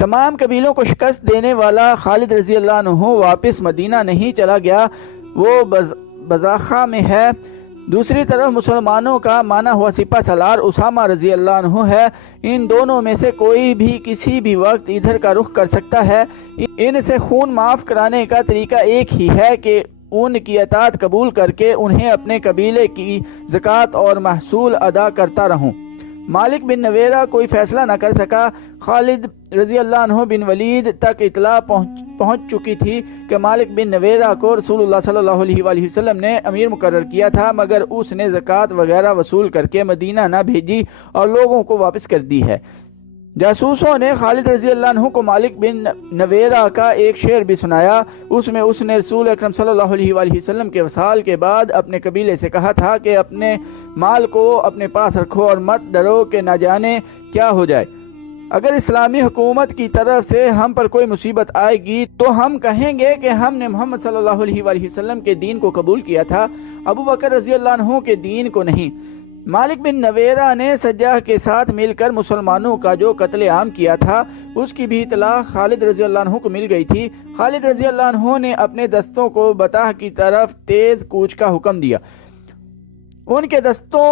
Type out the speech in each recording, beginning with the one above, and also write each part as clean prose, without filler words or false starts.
تمام قبیلوں کو شکست دینے والا خالد رضی اللہ عنہ واپس مدینہ نہیں چلا گیا، وہ بزاخہ میں ہے۔ دوسری طرف مسلمانوں کا مانا ہوا سپہ سالار اسامہ رضی اللہ عنہ ہے۔ ان دونوں میں سے کوئی بھی کسی بھی وقت ادھر کا رخ کر سکتا ہے۔ ان سے خون معاف کرانے کا طریقہ ایک ہی ہے کہ ان کی اطاعت قبول کر کے انہیں اپنے قبیلے کی زکوٰۃ اور محصول ادا کرتا رہوں۔ مالک بن نویرہ کوئی فیصلہ نہ کر سکا۔ خالد رضی اللہ عنہ بن ولید تک اطلاع پہنچ چکی تھی کہ مالک بن نویرہ کو رسول اللہ صلی اللہ علیہ وآلہ وسلم نے امیر مقرر کیا تھا، مگر اس نے زکوٰۃ وغیرہ وصول کر کے مدینہ نہ بھیجی اور لوگوں کو واپس کر دی ہے۔ جاسوسوں نے خالد رضی اللہ عنہ کو مالک بن نویرہ کا ایک شعر بھی سنایا۔ اس میں اس نے رسول اکرم صلی اللہ علیہ وآلہ وسلم کے وصال کے بعد اپنے قبیلے سے کہا تھا کہ اپنے مال کو اپنے پاس رکھو اور مت ڈرو کہ نہ جانے کیا ہو جائے۔ اگر اسلامی حکومت کی طرف سے ہم پر کوئی مصیبت آئے گی تو ہم کہیں گے کہ ہم نے محمد صلی اللہ علیہ وآلہ وسلم کے دین کو قبول کیا تھا، ابو بکر رضی اللہ عنہ کے دین کو نہیں۔ مالک بن نویرہ نے سجاح کے ساتھ مل کر مسلمانوں کا جو قتل عام کیا تھا اس کی بھی اطلاع خالد رضی اللہ عنہ کو مل گئی تھی۔ خالد رضی اللہ عنہ نے اپنے دستوں کو بطح کی طرف تیز کوچ کا حکم دیا۔ ان کے دستوں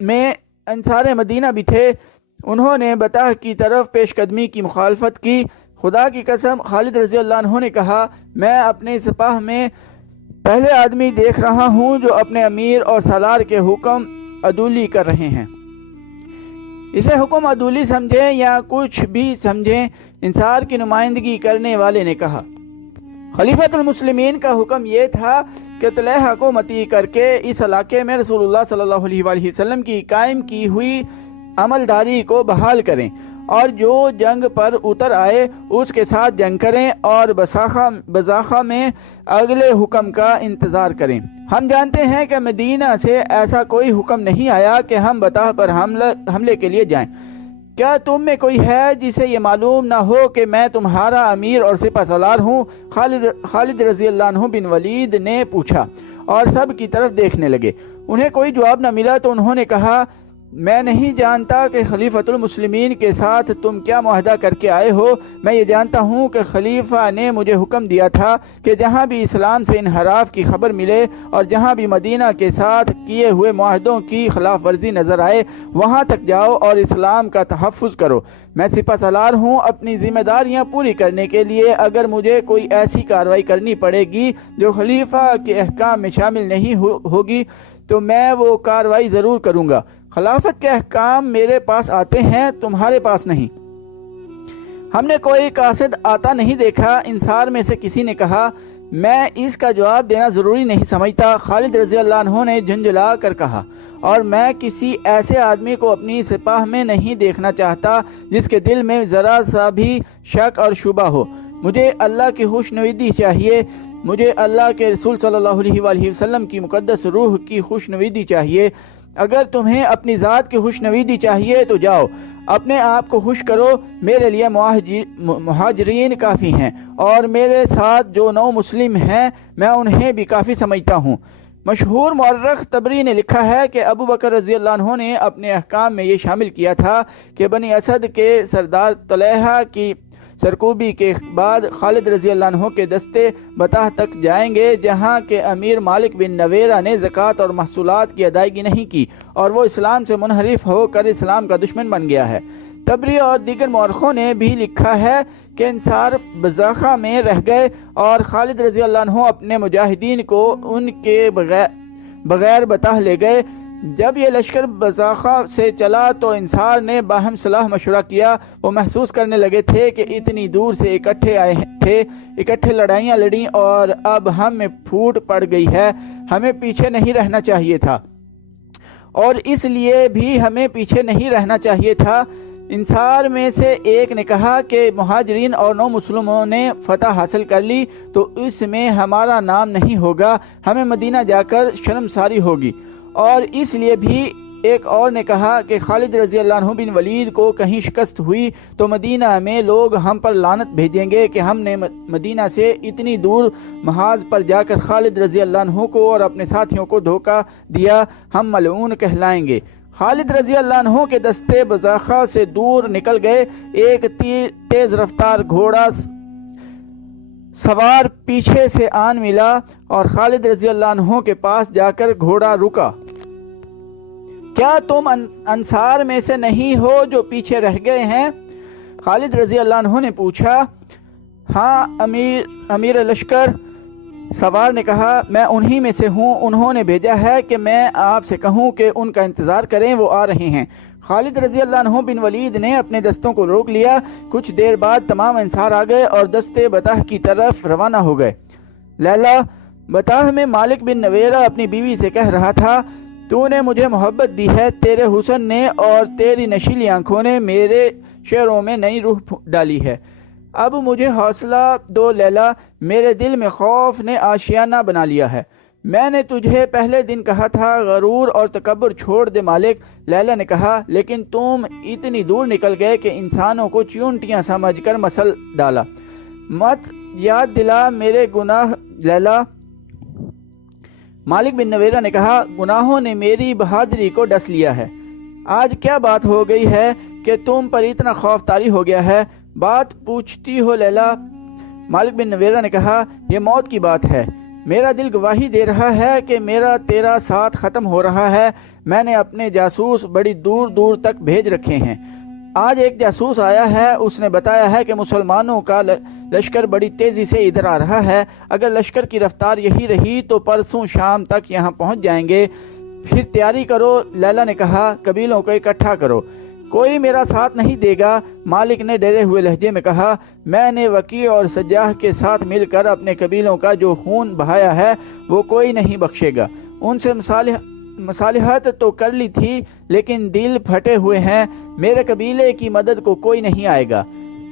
میں انصار مدینہ بھی تھے۔ انہوں نے بطح کی طرف پیش قدمی کی مخالفت کی۔ خدا کی قسم، خالد رضی اللہ عنہ نے کہا، میں اپنے سپاہ میں پہلے آدمی دیکھ رہا ہوں جو اپنے امیر اور سالار کے حکم عدولی کر رہے ہیں۔ اسے حکم عدولی سمجھیں یا کچھ بھی سمجھیں، انصار کی نمائندگی کرنے والے نے کہا۔ خلیفۃ المسلمین کا حکم یہ تھا کہ طلحہ کو مطیع کر کے اس علاقے میں رسول اللہ صلی اللہ علیہ وآلہ وسلم کی قائم کی ہوئی عملداری کو بحال کریں اور جو جنگ پر اتر آئے اس کے ساتھ جنگ کریں اور بزاخہ میں اگلے حکم کا انتظار کریں۔ ہم جانتے ہیں کہ مدینہ سے ایسا کوئی حکم نہیں آیا کہ ہم بطح پر حملے کے لیے جائیں۔ کیا تم میں کوئی ہے جسے یہ معلوم نہ ہو کہ میں تمہارا امیر اور سپہ سالار ہوں؟ خالد رضی اللہ عنہ بن ولید نے پوچھا اور سب کی طرف دیکھنے لگے۔ انہیں کوئی جواب نہ ملا تو انہوں نے کہا، میں نہیں جانتا کہ خلیفۃ المسلمین کے ساتھ تم کیا معاہدہ کر کے آئے ہو۔ میں یہ جانتا ہوں کہ خلیفہ نے مجھے حکم دیا تھا کہ جہاں بھی اسلام سے انحراف کی خبر ملے اور جہاں بھی مدینہ کے ساتھ کیے ہوئے معاہدوں کی خلاف ورزی نظر آئے وہاں تک جاؤ اور اسلام کا تحفظ کرو۔ میں سپہ سالار ہوں، اپنی ذمہ داریاں پوری کرنے کے لیے اگر مجھے کوئی ایسی کارروائی کرنی پڑے گی جو خلیفہ کے احکام میں شامل نہیں ہوگی تو میں وہ کارروائی ضرور کروں گا۔ خلافت کے احکام میرے پاس آتے ہیں، تمہارے پاس نہیں۔ ہم نے کوئی قاصد آتا نہیں دیکھا۔ انصار میں سے کسی نے کہا، میں اس کا جواب دینا ضروری نہیں سمجھتا۔ خالد رضی اللہ عنہ نے جھنجھلا کر کہا، اور میں کسی ایسے آدمی کو اپنی سپاہ میں نہیں دیکھنا چاہتا جس کے دل میں ذرا سا بھی شک اور شبہ ہو۔ مجھے اللہ کی خوشنودی چاہیے، مجھے اللہ کے رسول صلی اللہ علیہ وآلہ وسلم کی مقدس روح کی خوشنودی چاہیے۔ اگر تمہیں اپنی ذات کی خوشنودی چاہیے تو جاؤ، اپنے آپ کو خوش کرو۔ میرے لیے مہاجرین کافی ہیں اور میرے ساتھ جو نو مسلم ہیں میں انہیں بھی کافی سمجھتا ہوں۔ مشہور مورخ طبری نے لکھا ہے کہ ابو بکر رضی اللہ عنہ نے اپنے احکام میں یہ شامل کیا تھا کہ بنی اسد کے سردار طلحہ کی سرکوبی کے بعد خالد رضی اللہ عنہ کے دستے بطح تک جائیں گے جہاں کے امیر مالک بن نویرہ نے زکوٰۃ اور محصولات کی ادائیگی نہیں کی اور وہ اسلام سے منحرف ہو کر اسلام کا دشمن بن گیا ہے۔ طبری اور دیگر مورخوں نے بھی لکھا ہے کہ انصار بزاخہ میں رہ گئے اور خالد رضی اللہ عنہ اپنے مجاہدین کو ان کے بغیر بطح لے گئے۔ جب یہ لشکر بزاخہ سے چلا تو انصار نے باہم صلاح مشورہ کیا۔ وہ محسوس کرنے لگے تھے کہ اتنی دور سے اکٹھے آئے تھے، اکٹھے لڑائیاں لڑیں اور اب ہم میں پھوٹ پڑ گئی ہے۔ ہمیں پیچھے نہیں رہنا چاہیے تھا، اور اس لیے بھی ہمیں پیچھے نہیں رہنا چاہیے تھا۔ انصار میں سے ایک نے کہا کہ مہاجرین اور نو مسلموں نے فتح حاصل کر لی تو اس میں ہمارا نام نہیں ہوگا، ہمیں مدینہ جا کر شرمساری ہوگی۔ اور اس لیے بھی ایک اور نے کہا کہ خالد رضی اللہ عنہ بن ولید کو کہیں شکست ہوئی تو مدینہ میں لوگ ہم پر لعنت بھیجیں گے کہ ہم نے مدینہ سے اتنی دور محاذ پر جا کر خالد رضی اللہ عنہ کو اور اپنے ساتھیوں کو دھوکہ دیا، ہم ملعون کہلائیں گے۔ خالد رضی اللہ عنہ کے دستے بزاخہ سے دور نکل گئے۔ ایک تیز رفتار گھوڑا سوار پیچھے سے آن ملا اور خالد رضی اللہ عنہ کے پاس جا کر گھوڑا رکا۔ کیا تم انصار میں سے نہیں ہو جو پیچھے رہ گئے ہیں؟ خالد رضی اللہ عنہ نے پوچھا۔ ہاں امیر لشکر، سوار نے کہا، میں انہی میں سے ہوں۔ انہوں نے بھیجا ہے کہ میں آپ سے کہوں کہ ان کا انتظار کریں، وہ آ رہے ہیں۔ خالد رضی اللہ عنہ بن ولید نے اپنے دستوں کو روک لیا۔ کچھ دیر بعد تمام انصار آ گئے اور دستے بطح کی طرف روانہ ہو گئے۔ لیلا، بطح میں مالک بن نویرہ اپنی بیوی سے کہہ رہا تھا، تو نے مجھے محبت دی ہے، تیرے حسن نے اور تیری نشیلی آنکھوں نے میرے شعروں میں نئی روح ڈالی ہے۔ اب مجھے حوصلہ دو لیلا، میرے دل میں خوف نے آشیانہ بنا لیا ہے۔ میں نے تجھے پہلے دن کہا تھا غرور اور تکبر چھوڑ دے مالک، لیلا نے کہا، لیکن تم اتنی دور نکل گئے کہ انسانوں کو چیونٹیاں سمجھ کر مسل ڈالا۔ مت یاد دلا میرے گناہ لیلا۔ مالک بن نویرہ نے کہا، گناہوں نے میری بہادری کو ڈس لیا ہے۔ آج کیا بات ہو گئی ہے کہ تم پر اتنا خوف طاری ہو گیا ہے؟ بات پوچھتی ہو لیلا؟ مالک بن نویرہ نے کہا، یہ موت کی بات ہے۔ میرا دل گواہی دے رہا ہے کہ میرا تیرا ساتھ ختم ہو رہا ہے۔ میں نے اپنے جاسوس بڑی دور دور تک بھیج رکھے ہیں۔ آج ایک جاسوس آیا ہے، اس نے بتایا ہے کہ مسلمانوں کا لشکر بڑی تیزی سے ادھر آ رہا ہے۔ اگر لشکر کی رفتار یہی رہی تو پرسوں شام تک یہاں پہنچ جائیں گے۔ پھر تیاری کرو، لیلا نے کہا، قبیلوں کو اکٹھا کرو۔ کوئی میرا ساتھ نہیں دے گا، مالک نے ڈرے ہوئے لہجے میں کہا۔ میں نے وکیع اور سجاح کے ساتھ مل کر اپنے قبیلوں کا جو خون بہایا ہے وہ کوئی نہیں بخشے گا۔ ان سے مصالحت تو کر لی تھی لیکن دل پھٹے ہوئے ہیں۔ میرے قبیلے کی مدد کو کوئی نہیں آئے گا۔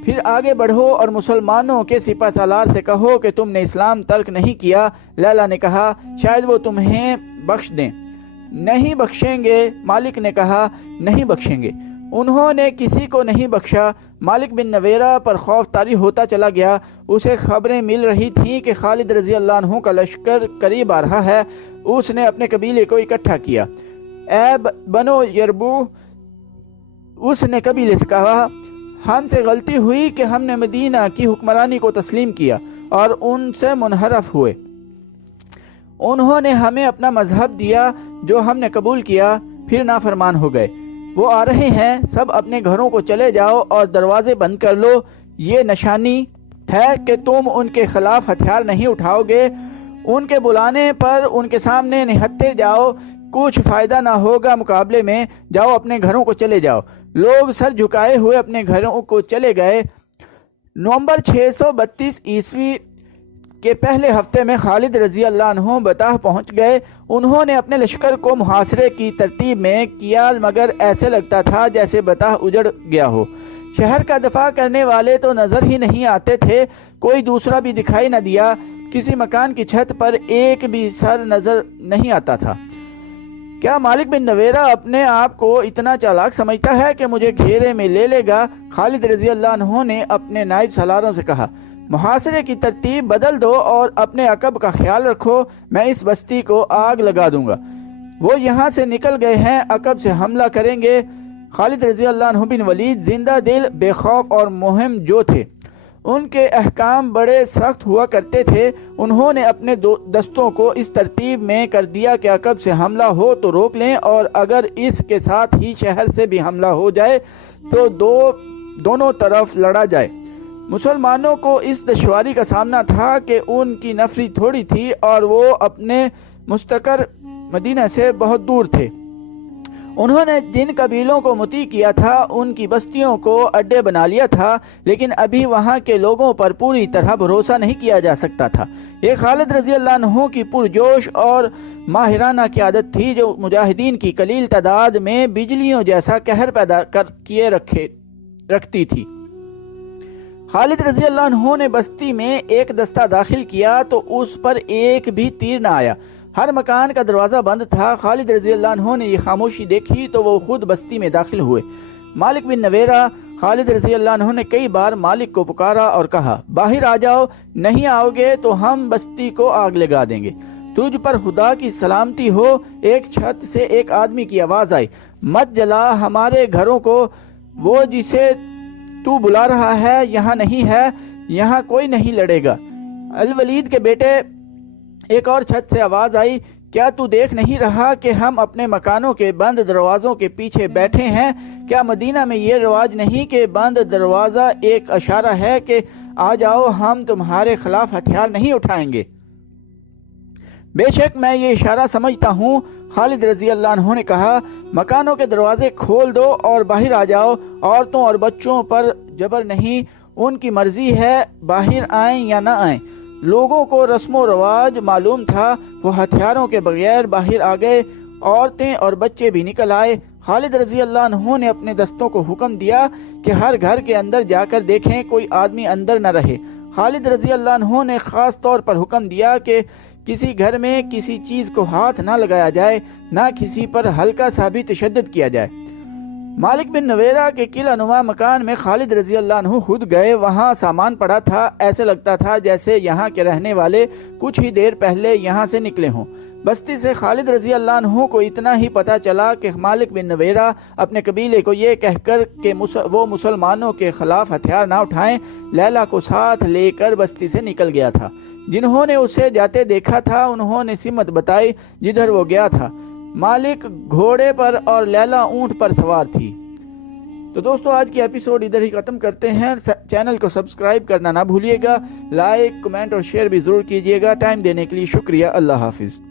پھر آگے بڑھو اور مسلمانوں کے سپہ سالار سے کہو کہ تم نے اسلام ترک نہیں کیا۔ لیلا نے کہا، شاید وہ تمہیں بخش دیں۔ نہیں بخشیں گے، مالک نے کہا، نہیں بخشیں گے۔ انہوں نے کسی کو نہیں بخشا۔ مالک بن نویرہ پر خوف طاری ہوتا چلا گیا۔ اسے خبریں مل رہی تھیں کہ خالد رضی اللہ عنہ کا لشکر قریب آ رہا ہے۔ اس نے اپنے قبیلے کو اکٹھا کیا۔ اے بنو یربو، اس نے قبیلے سے کہا، ہم سے غلطی ہوئی کہ ہم نے مدینہ کی حکمرانی کو تسلیم کیا اور ان سے منحرف ہوئے۔ انہوں نے ہمیں اپنا مذہب دیا جو ہم نے قبول کیا، پھر نافرمان ہو گئے۔ وہ آ رہے ہیں، سب اپنے گھروں کو چلے جاؤ اور دروازے بند کر لو۔ یہ نشانی ہے کہ تم ان کے خلاف ہتھیار نہیں اٹھاؤ گے۔ ان کے بلانے پر ان کے سامنے نہتے جاؤ، کچھ فائدہ نہ ہوگا مقابلے میں۔ جاؤ اپنے گھروں کو چلے جاؤ۔ لوگ سر جھکائے ہوئے اپنے گھروں کو چلے گئے۔ نومبر 632 عیسوی کے پہلے ہفتے میں خالد رضی اللہ عنہ بطح پہنچ گئے۔ انہوں نے اپنے لشکر کو محاصرے کی ترتیب میں کیا، مگر ایسے لگتا تھا جیسے بطح اجڑ گیا ہو۔ شہر کا دفاع کرنے والے تو نظر ہی نہیں آتے تھے، کوئی دوسرا بھی دکھائی نہ دیا۔ کسی مکان کی چھت پر ایک بھی سر نظر نہیں آتا تھا۔ کیا مالک بن نویرہ اپنے آپ کو اتنا چالاک سمجھتا ہے کہ مجھے گھیرے میں لے لے گا؟ خالد رضی اللہ عنہ نے اپنے نائب سالاروں سے کہا، محاصرے کی ترتیب بدل دو اور اپنے عقب کا خیال رکھو، میں اس بستی کو آگ لگا دوں گا۔ وہ یہاں سے نکل گئے ہیں، عقب سے حملہ کریں گے۔ خالد رضی اللہ عنہ بن ولید زندہ دل، بے خوف اور مہم جو تھے۔ ان کے احکام بڑے سخت ہوا کرتے تھے۔ انہوں نے اپنے دستوں کو اس ترتیب میں کر دیا کہ عقب سے حملہ ہو تو روک لیں، اور اگر اس کے ساتھ ہی شہر سے بھی حملہ ہو جائے تو دونوں طرف لڑا جائے۔ مسلمانوں کو اس دشواری کا سامنا تھا کہ ان کی نفری تھوڑی تھی اور وہ اپنے مستقر مدینہ سے بہت دور تھے۔ انہوں نے جن قبیلوں کو مطیع کیا تھا ان کی بستیوں کو اڈے بنا لیا تھا، لیکن ابھی وہاں کے لوگوں پر پوری طرح بھروسہ نہیں کیا جا سکتا تھا۔ یہ خالد رضی اللہ عنہ کی پرجوش اور ماہرانہ قیادت تھی جو مجاہدین کی قلیل تعداد میں بجلیوں جیسا قہر پیدا کیے رکھتی تھی۔ خالد رضی اللہ عنہ نے بستی میں ایک دستہ داخل کیا تو اس پر ایک بھی تیر نہ آیا۔ ہر مکان کا دروازہ بند تھا۔ خالد رضی اللہ عنہ نے یہ خاموشی دیکھی تو وہ خود بستی میں داخل ہوئے۔ مالک بن نویرہ، خالد رضی اللہ عنہ نے کئی بار مالک کو پکارا اور کہا، باہر آ جاؤ، نہیں آؤ گے تو ہم بستی کو آگ لگا دیں گے۔ تجھ پر خدا کی سلامتی ہو۔ ایک چھت سے ایک آدمی کی آواز آئی، مت جلا ہمارے گھروں کو، وہ جسے تو بلا رہا ہے یہاں نہیں ہے، یہاں کوئی نہیں لڑے گا۔ الولید کے بیٹے ایک اور چھت سے آواز آئی، کیا تو دیکھ نہیں رہا کہ ہم اپنے مکانوں کے بند دروازوں کے پیچھے بیٹھے ہیں؟ کیا مدینہ میں یہ رواج نہیں کہ بند دروازہ ایک اشارہ ہے کہ آ جاؤ، ہم تمہارے خلاف ہتھیار نہیں اٹھائیں گے؟ بے شک میں یہ اشارہ سمجھتا ہوں، خالد رضی اللہ عنہ نے کہا، مکانوں کے دروازے کھول دو اور باہر آ جاؤ، عورتوں اور بچوں پر جبر نہیں، ان کی مرضی ہے باہر آئیں یا نہ آئیں۔ لوگوں کو رسم و رواج معلوم تھا، وہ ہتھیاروں کے بغیر باہر آ گئے، عورتیں اور بچے بھی نکل آئے۔ خالد رضی اللہ عنہ نے اپنے دستوں کو حکم دیا کہ ہر گھر کے اندر جا کر دیکھیں کوئی آدمی اندر نہ رہے۔ خالد رضی اللہ عنہ نے خاص طور پر حکم دیا کہ کسی گھر میں کسی چیز کو ہاتھ نہ لگایا جائے، نہ کسی پر ہلکا سا بھی تشدد کیا جائے۔ مالک بن نویرہ کے قلعہ نما مکان میں خالد رضی اللہ عنہ خود گئے، وہاں سامان پڑا تھا، ایسے لگتا تھا جیسے یہاں کے رہنے والے کچھ ہی دیر پہلے یہاں سے نکلے ہوں۔ بستی سے خالد رضی اللہ عنہ کو اتنا ہی پتا چلا کہ مالک بن نویرہ اپنے قبیلے کو یہ کہہ کر کہ وہ مسلمانوں کے خلاف ہتھیار نہ اٹھائیں، لیلا کو ساتھ لے کر بستی سے نکل گیا تھا۔ جنہوں نے اسے جاتے دیکھا تھا انہوں نے سمت بتائی جدھر وہ گیا تھا۔ مالک گھوڑے پر اور لیلا اونٹ پر سوار تھی۔ تو دوستو آج کی ایپیسوڈ ادھر ہی ختم کرتے ہیں۔ چینل کو سبسکرائب کرنا نہ بھولیے گا، لائک، کمنٹ اور شیئر بھی ضرور کیجیے گا۔ ٹائم دینے کے لیے شکریہ۔ اللہ حافظ۔